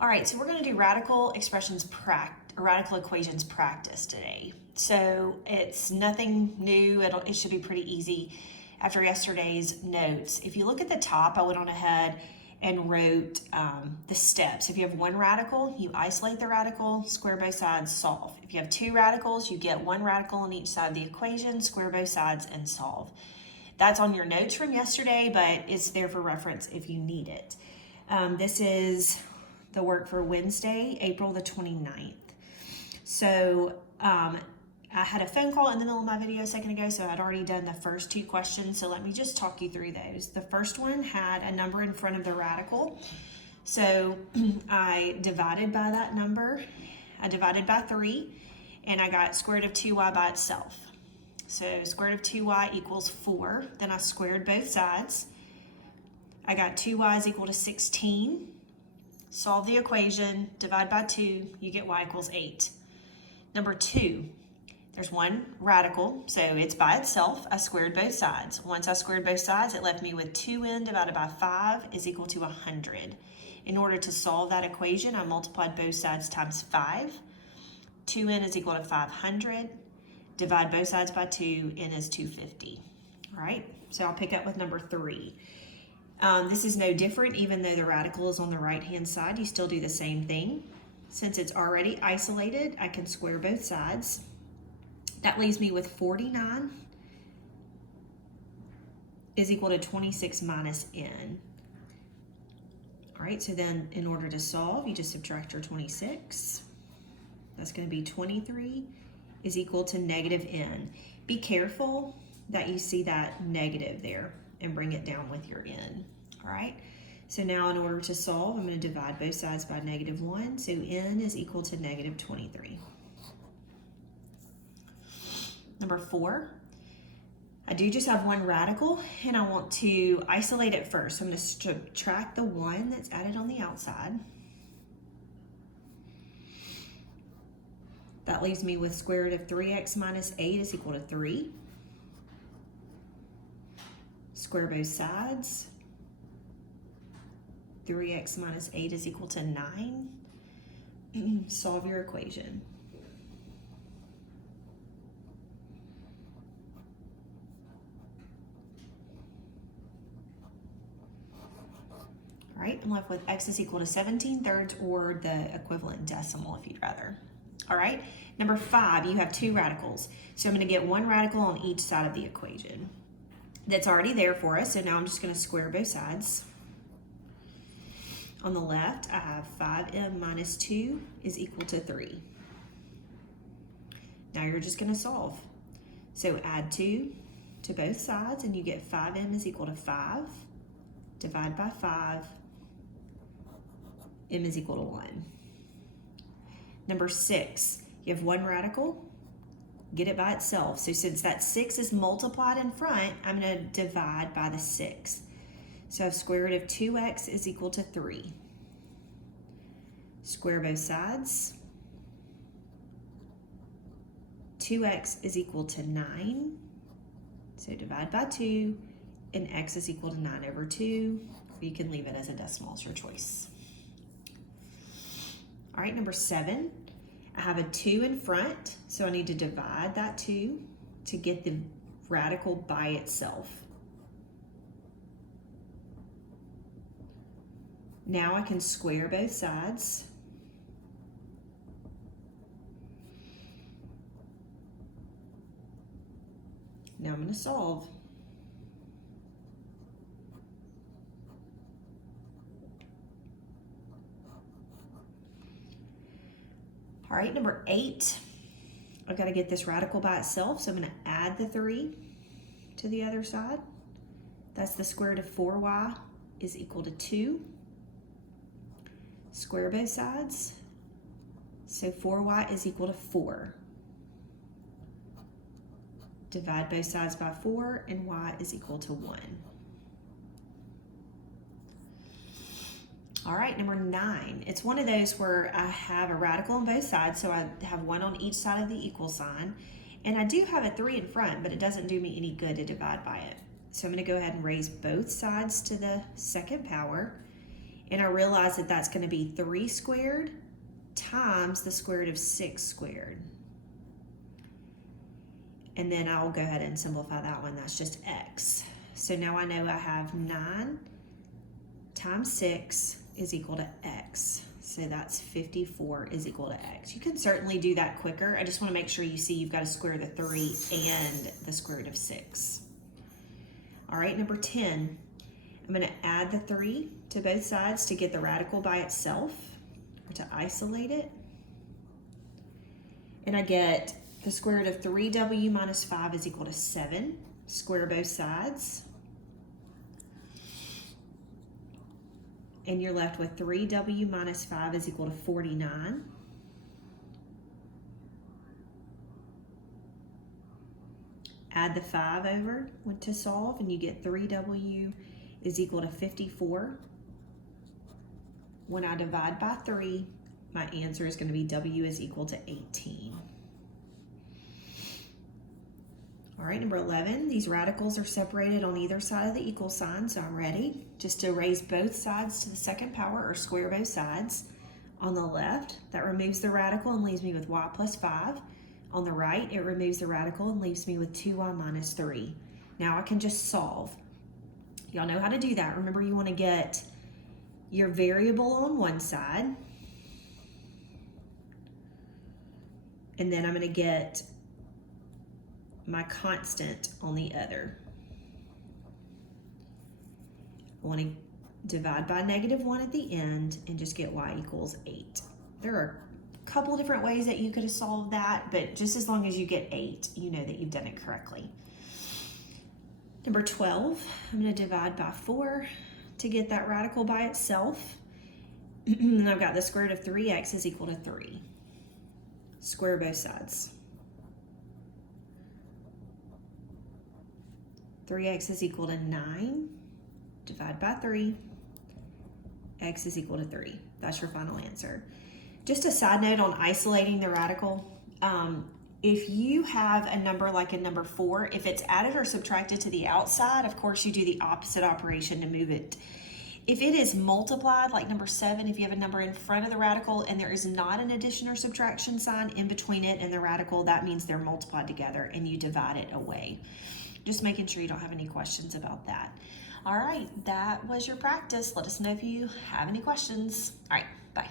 All right, so we're going to do radical equations practice today. So it's nothing new. It should be pretty easy after yesterday's notes. If you look at the top, I went on ahead and wrote the steps. If you have one radical, you isolate the radical, square both sides, solve. If you have two radicals, you get one radical on each side of the equation, square both sides, and solve. That's on your notes from yesterday, but it's there for reference if you need it. This is the work for Wednesday, April the 29th. So I had a phone call in the middle of my video a second ago, so I'd already done the first two questions. So let me just talk you through those. The first one had a number in front of the radical. So I divided by that number. I divided by 3, and I got square root of 2y by itself. So square root of 2y equals 4. Then I squared both sides. I got 2y is equal to 16. Solve the equation, divide by 2, you get y equals 8. Number 2, there's one radical, so it's by itself. I squared both sides. Once I squared both sides, it left me with 2n divided by 5 is equal to 100. In order to solve that equation, I multiplied both sides times 5. 2n is equal to 500. Divide both sides by 2, n is 250. All right, so I'll pick up with number 3. This is no different. Even though the radical is on the right-hand side, you still do the same thing. Since it's already isolated, I can square both sides. That leaves me with 49 is equal to 26 minus n. All right, so then in order to solve, you just subtract your 26. That's going to be 23 is equal to negative n. Be careful that you see that negative there and bring it down with your n. All right, so now in order to solve, I'm going to divide both sides by negative 1, so n is equal to negative 23. Number 4, I do just have one radical, and I want to isolate it first. So I'm going to subtract the 1 that's added on the outside. That leaves me with square root of 3x minus 8 is equal to 3. Square both sides. 3x minus 8 is equal to 9. Solve your equation. All right, I'm left with x is equal to 17/3 or the equivalent decimal if you'd rather. All right, number 5, you have two radicals. So I'm going to get one radical on each side of the equation. That's already there for us, so now I'm just going to square both sides. On the left, I have 5m minus 2 is equal to 3. Now you're just going to solve. So add 2 to both sides, and you get 5m is equal to 5. Divide by 5, m is equal to 1. Number 6, you have one radical. Get it by itself. So since that 6 is multiplied in front, I'm going to divide by the 6. So I have square root of 2x is equal to 3. Square both sides. 2x is equal to 9. So divide by 2, and x is equal to 9 over 2. Or you can leave it as a decimal, it's your choice. All right, number 7. I have a 2 in front, so I need to divide that 2 to get the radical by itself. Now I can square both sides. Now I'm going to solve. All right, number 8, I've got to get this radical by itself, so I'm going to add the 3 to the other side. That's the square root of 4y is equal to 2. Square both sides. So 4y is equal to 4. Divide both sides by 4, and y is equal to 1. All right, number 9. It's one of those where I have a radical on both sides, so I have one on each side of the equal sign. And I do have a 3 in front, but it doesn't do me any good to divide by it. So I'm going to go ahead and raise both sides to the second power. And I realize that that's going to be 3 squared times the square root of 6 squared. And then I'll go ahead and simplify that one. That's just x. So now I know I have 9 times 6 is equal to x. So that's 54 is equal to x. You can certainly do that quicker. I just want to make sure you see you've got to square the 3 and the square root of 6. All right, number 10. I'm going to add the 3 to both sides to get the radical by itself, or to isolate it. And I get the square root of 3w minus 5 is equal to 7. Square both sides. And you're left with 3w minus 5 is equal to 49. Add the 5 over to solve, and you get 3w is equal to 54. When I divide by 3, my answer is going to be w is equal to 18. All right, number 11, these radicals are separated on either side of the equal sign, so I'm ready just to raise both sides to the second power, or square both sides. On the left, that removes the radical and leaves me with y plus 5. On the right, it removes the radical and leaves me with 2y minus 3. Now I can just solve. Y'all know how to do that. Remember, you want to get your variable on one side, and then I'm going to get my constant on the other. I want to divide by -1 at the end and just get y equals 8. There are a couple different ways that you could have solved that, but just as long as you get 8, you know that you've done it correctly. Number 12, I'm going to divide by 4 to get that radical by itself. And I've got the square root of 3x is equal to 3. Square both sides. 3x is equal to 9. Divide by 3. X is equal to 3. That's your final answer. Just a side note on isolating the radical. If you have a number like a number 4, if it's added or subtracted to the outside, of course you do the opposite operation to move it. If it is multiplied, like number 7, if you have a number in front of the radical and there is not an addition or subtraction sign in between it and the radical, that means they're multiplied together and you divide it away. Just making sure you don't have any questions about that. All right, that was your practice. Let us know if you have any questions. All right, bye.